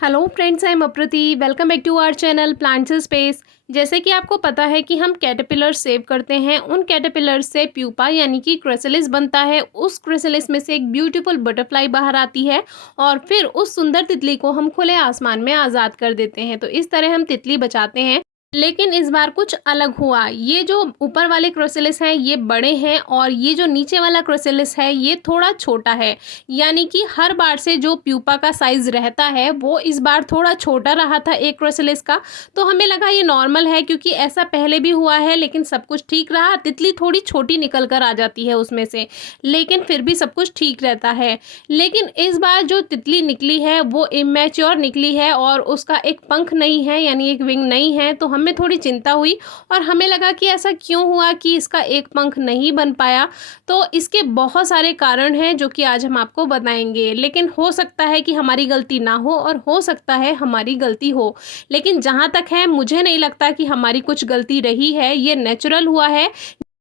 Hello friends, I am Apriti. Welcome back to our channel plants space. जैसे कि आपको पता है कि हम कैटरपिलर सेव करते हैं, उन कैटरपिलर से प्यूपा यानी कि क्राइसलिस बनता है। उस क्राइसलिस में से एक ब्यूटीफुल बटरफ्लाई बाहर आती है और फिर उस सुंदर तितली को हम खुले आसमान में आज़ाद कर देते हैं। तो इस तरह हम तितली बचाते हैं। लेकिन इस बार कुछ अलग हुआ। ये जो ऊपर वाले क्राइसलिस हैं ये बड़े हैं और ये जो नीचे वाला क्राइसलिस है ये थोड़ा छोटा है। यानी कि हर बार से जो प्यूपा का साइज रहता है वो इस बार थोड़ा छोटा रहा था एक क्राइसलिस का। तो हमें लगा ये नॉर्मल है क्योंकि ऐसा पहले भी हुआ है, लेकिन सब कुछ ठीक रहा। तितली थोड़ी छोटी निकल कर आ जाती है उसमें से, लेकिन फिर भी सब कुछ ठीक रहता है। लेकिन इस बार जो तितली निकली है वो इमेच्योर निकली है और उसका एक पंख नहीं है, यानी एक विंग नहीं है। तो हमें थोड़ी चिंता हुई और हमें लगा कि ऐसा क्यों हुआ कि इसका एक पंख नहीं बन पाया। तो इसके बहुत सारे कारण हैं जो कि आज हम आपको बताएंगे। लेकिन हो सकता है कि हमारी गलती ना हो और हो सकता है हमारी गलती हो, लेकिन जहाँ तक है मुझे नहीं लगता कि हमारी कुछ गलती रही है। ये नेचुरल हुआ है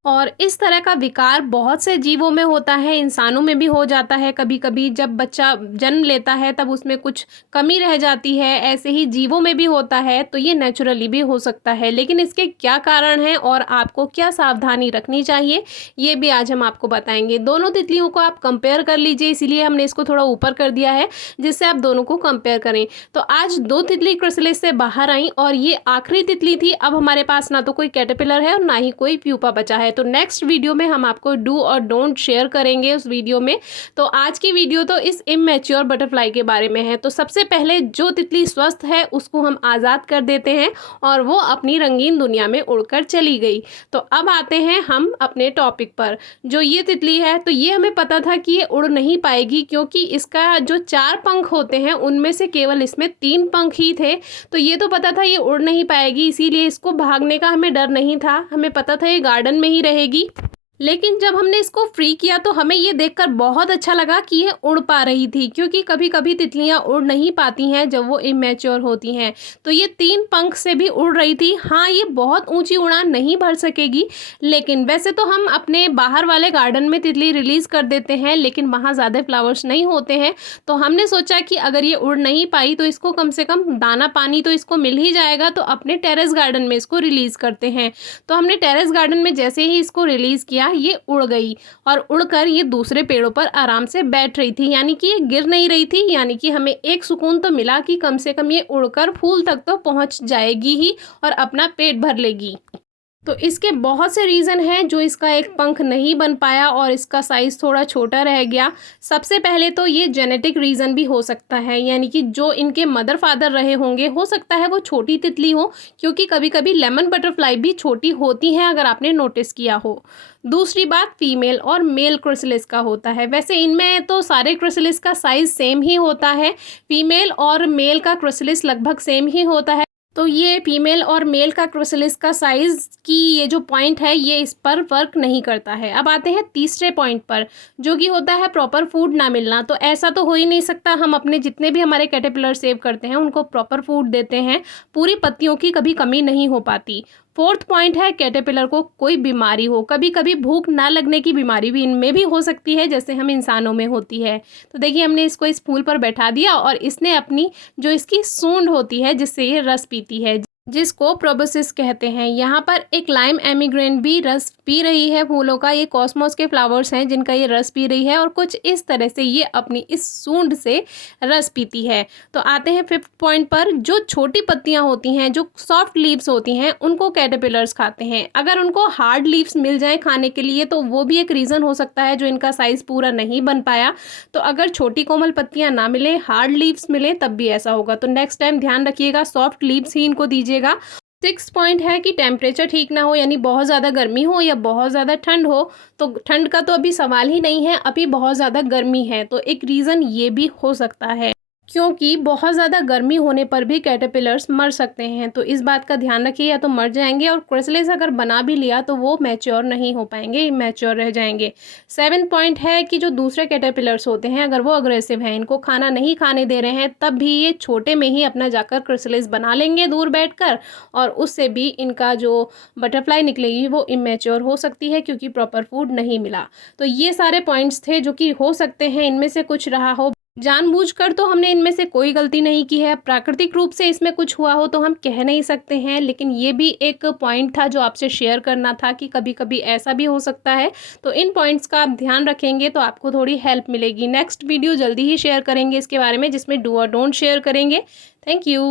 और इस तरह का विकार बहुत से जीवों में होता है, इंसानों में भी हो जाता है। कभी कभी जब बच्चा जन्म लेता है तब उसमें कुछ कमी रह जाती है, ऐसे ही जीवों में भी होता है। तो ये नेचुरली भी हो सकता है, लेकिन इसके क्या कारण हैं और आपको क्या सावधानी रखनी चाहिए ये भी आज हम आपको बताएंगे। दोनों तितलियों को आप कंपेयर कर लीजिए, इसीलिए हमने इसको थोड़ा ऊपर कर दिया है जिससे आप दोनों को कंपेयर करें। तो आज दो तितली क्राइसलिस से बाहर आई और ये आखिरी तितली थी। अब हमारे पास ना तो कोई कैटरपिलर है और ना ही कोई प्यूपा बचा है। तो नेक्स्ट वीडियो में हम आपको डू और डोंट शेयर करेंगे उस वीडियो में। तो आज की वीडियो तो इस इमेच्योर बटरफ्लाई के बारे में है। तो सबसे पहले जो तितली स्वस्थ है उसको हम आज़ाद कर देते हैं और वो अपनी रंगीन दुनिया में उड़कर चली गई। तो अब आते हैं हम अपने टॉपिक पर। जो ये तितली है तो ये हमें पता था कि ये उड़ नहीं पाएगी क्योंकि इसका जो 4 पंख होते हैं उनमें से केवल इसमें 3 पंख ही थे। तो ये तो पता था ये उड़ नहीं पाएगी, इसीलिए इसको भागने का हमें डर नहीं था। हमें पता था ये गार्डन में ही रहेगी। लेकिन जब हमने इसको फ्री किया तो हमें ये देखकर बहुत अच्छा लगा कि ये उड़ पा रही थी, क्योंकि कभी कभी तितलियां उड़ नहीं पाती हैं जब वो इमेच्योर होती हैं। तो ये 3 पंख से भी उड़ रही थी। हाँ, ये बहुत ऊंची उड़ान नहीं भर सकेगी, लेकिन वैसे तो हम अपने बाहर वाले गार्डन में तितली रिलीज कर देते हैं, लेकिन वहाँ ज़्यादा फ्लावर्स नहीं होते हैं। तो हमने सोचा कि अगर ये उड़ नहीं पाई तो इसको कम से कम दाना पानी तो इसको मिल ही जाएगा, तो अपने टेरेस गार्डन में इसको रिलीज़ करते हैं। तो हमने टेरेस गार्डन में जैसे ही इसको रिलीज़ किया ये उड़ गई और उड़कर ये दूसरे पेड़ों पर आराम से बैठ रही थी, यानी कि ये गिर नहीं रही थी। यानी कि हमें एक सुकून तो मिला कि कम से कम ये उड़कर फूल तक तो पहुंच जाएगी ही और अपना पेट भर लेगी। तो इसके बहुत से रीज़न हैं जो इसका एक पंख नहीं बन पाया और इसका साइज़ थोड़ा छोटा रह गया। सबसे पहले तो ये जेनेटिक रीज़न भी हो सकता है, यानी कि जो इनके मदर फादर रहे होंगे, हो सकता है वो छोटी तितली हो, क्योंकि कभी कभी लेमन बटरफ्लाई भी छोटी होती हैं अगर आपने नोटिस किया हो। दूसरी बात फीमेल और मेल क्राइसलिस का होता है। वैसे इनमें तो सारे क्राइसलिस का साइज़ सेम ही होता है, फीमेल और मेल का क्राइसलिस लगभग सेम ही होता है। तो ये फीमेल और मेल का क्राइसलिस का साइज़ की ये जो पॉइंट है ये इस पर वर्क नहीं करता है। अब आते हैं तीसरे पॉइंट पर, जो कि होता है प्रॉपर फूड ना मिलना। तो ऐसा तो हो ही नहीं सकता, हम अपने जितने भी हमारे कैटरपिलर सेव करते हैं उनको प्रॉपर फूड देते हैं, पूरी पत्तियों की कभी कमी नहीं हो पाती। फोर्थ पॉइंट है कैटरपिलर को कोई बीमारी हो, कभी कभी भूख ना लगने की बीमारी भी इनमें भी हो सकती है, जैसे हम इंसानों में होती है। तो देखिए हमने इसको इस फूल पर बैठा दिया और इसने अपनी जो इसकी सूंड होती है जिससे ये रस पीती है, जिसको प्रोबोसिस कहते हैं, यहाँ पर एक लाइम एमिग्रेंट भी रस पी रही है फूलों का। ये कॉस्मोस के फ्लावर्स हैं जिनका ये रस पी रही है और कुछ इस तरह से ये अपनी इस सूंड से रस पीती है। तो आते हैं फिफ्थ पॉइंट पर। जो छोटी पत्तियां होती हैं, जो सॉफ्ट लीव्स होती हैं, उनको कैटरपिलर्स खाते हैं। अगर उनको हार्ड लीव्स मिल जाए खाने के लिए तो वो भी एक रीज़न हो सकता है जो इनका साइज़ पूरा नहीं बन पाया। तो अगर छोटी कोमल पत्तियां ना मिले, हार्ड लीव्स मिले, तब भी ऐसा होगा। तो नेक्स्ट टाइम ध्यान रखिएगा, सॉफ्ट लीव्स ही इनको दीजिएगा। 6 पॉइंट है कि टेम्परेचर ठीक ना हो, यानी बहुत ज़्यादा गर्मी हो या बहुत ज़्यादा ठंड हो। तो ठंड का तो अभी सवाल ही नहीं है, अभी बहुत ज़्यादा गर्मी है। तो एक रीज़न ये भी हो सकता है, क्योंकि बहुत ज़्यादा गर्मी होने पर भी कैटरपिलर्स मर सकते हैं। तो इस बात का ध्यान रखिए, या तो मर जाएंगे और क्राइसलिस अगर बना भी लिया तो वो मैच्योर नहीं हो पाएंगे, इमैच्योर रह जाएंगे। 7 पॉइंट है कि जो दूसरे कैटरपिलर्स होते हैं अगर वो अग्रेसिव हैं, इनको खाना नहीं खाने दे रहे हैं, तब भी ये छोटे में ही अपना जाकर क्राइसलिस बना लेंगे दूर बैठकर, और उससे भी इनका जो बटरफ्लाई निकलेगी वो इमैच्योर हो सकती है क्योंकि प्रॉपर फूड नहीं मिला। तो ये सारे पॉइंट्स थे जो कि हो सकते हैं इनमें से कुछ रहा हो। जानबूझकर तो हमने इनमें से कोई गलती नहीं की है, प्राकृतिक रूप से इसमें कुछ हुआ हो तो हम कह नहीं सकते हैं, लेकिन ये भी एक पॉइंट था जो आपसे शेयर करना था कि कभी-कभी ऐसा भी हो सकता है। तो इन पॉइंट्स का आप ध्यान रखेंगे तो आपको थोड़ी हेल्प मिलेगी। नेक्स्ट वीडियो जल्दी ही शेयर करेंगे इसके बारे में, जिसमें डू और डोंट शेयर करेंगे। Thank you.